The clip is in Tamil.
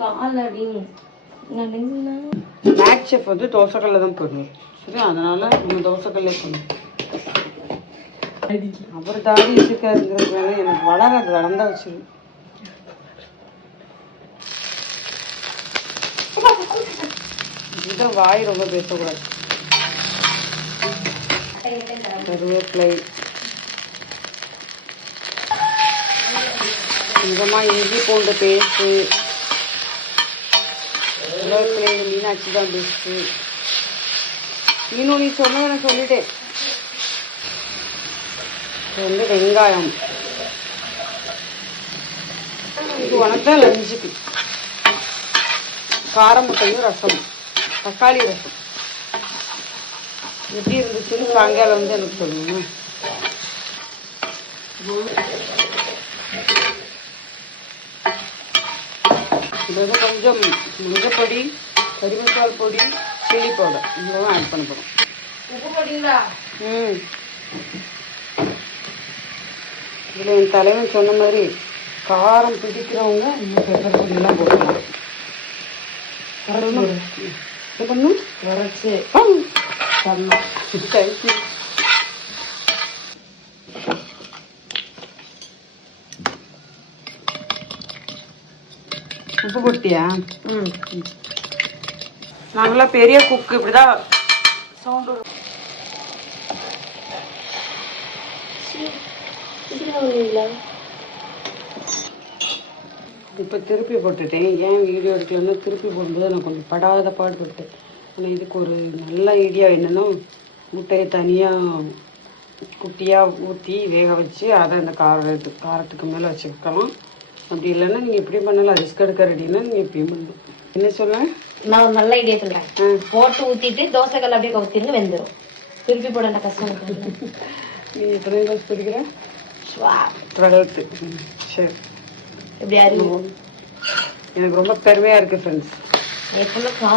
காலடி மேக்ஸ் செஃப் வந்து தோசைக்கல்ல தான் போடணும். சரி, அதனால நம்ம தோசைக்கல்லே போடணும். அப்புறம் தாடி வச்சுக்கிறதுங்கிறதுனால எனக்கு வளராது, வளர்ந்தா வச்சிரு. இதுதான் வாய் ரொம்ப பேசக்கூடாது. கருவேப்பிலை, கொஞ்சமாக இஞ்சி பூண்டு பேஸ்ட்டு, கருவேப்பிலை மீனாட்சி தான் பேஸ்ட்டு. மீனும் நீ சொன்னதை நான் சொல்லிட்டேன். இது வந்து வெங்காயம். இது உனக்கு தான் லஞ்சுக்கு. கார முட்டையும் ரசம், தக்காளி ரசம். எப்படி இருந்துச்சுன்னு சாயங்காலம் வந்து எனக்கு சொல்லுங்க. இது கொஞ்சம் மஞ்சப்பொடி, கறி மசால் பொடி, சில்லி பவுடர் இதெல்லாம் ஆட் பண்ண போகிறோம். உப்பு போட்டீங்களா? இதில் என் தலைவன் சொன்ன மாதிரி காரம் பிடிக்கிறவங்க இன்னும் பெப்பர் பொடியெல்லாம் போட்டுக்கலாம். என்ன பண்ணும் வரைச்சி பண்ணலாம். தேங்க்யூ. உப்பு போட்டியா? நாங்களாம் பெரிய குக்கு இப்படிதான் சவுண்டு. இப்போ திருப்பி போட்டுட்டேன். ஏன் வீடியோ எடுக்கலன்னா திருப்பி போடும்போது நான் கொஞ்சம் படாத பாடுபட்டேன். ஆனால் இதுக்கு ஒரு நல்ல ஐடியா என்னன்னா, முட்டையை தனியாக குட்டியாக ஊற்றி வேக வச்சு அதை அந்த காரத்துக்கு மேலே வச்சுக்கலாம். அப்படி இல்லைன்னா நீங்கள் எப்படி பண்ணலாம், ரிஸ்க் எடுக்க ரெடினா நீங்கள் எப்படியும் பண்ணலாம். என்ன சொல்ல, நான் ஒரு நல்ல ஐடியா சொல்றேன். போட்டு ஊத்திட்டு தோசைக்கல் அப்படியே கவுத்திருந்து வெந்துடும். திருப்பி போட கஷ்டம். நீ எத்தனை கிளாஸ் படிக்கிற? 12th. சரி, எப்படி அறிவு? எனக்கு ரொம்ப பெருமையாக இருக்குது ஃப்ரெண்ட்ஸ்.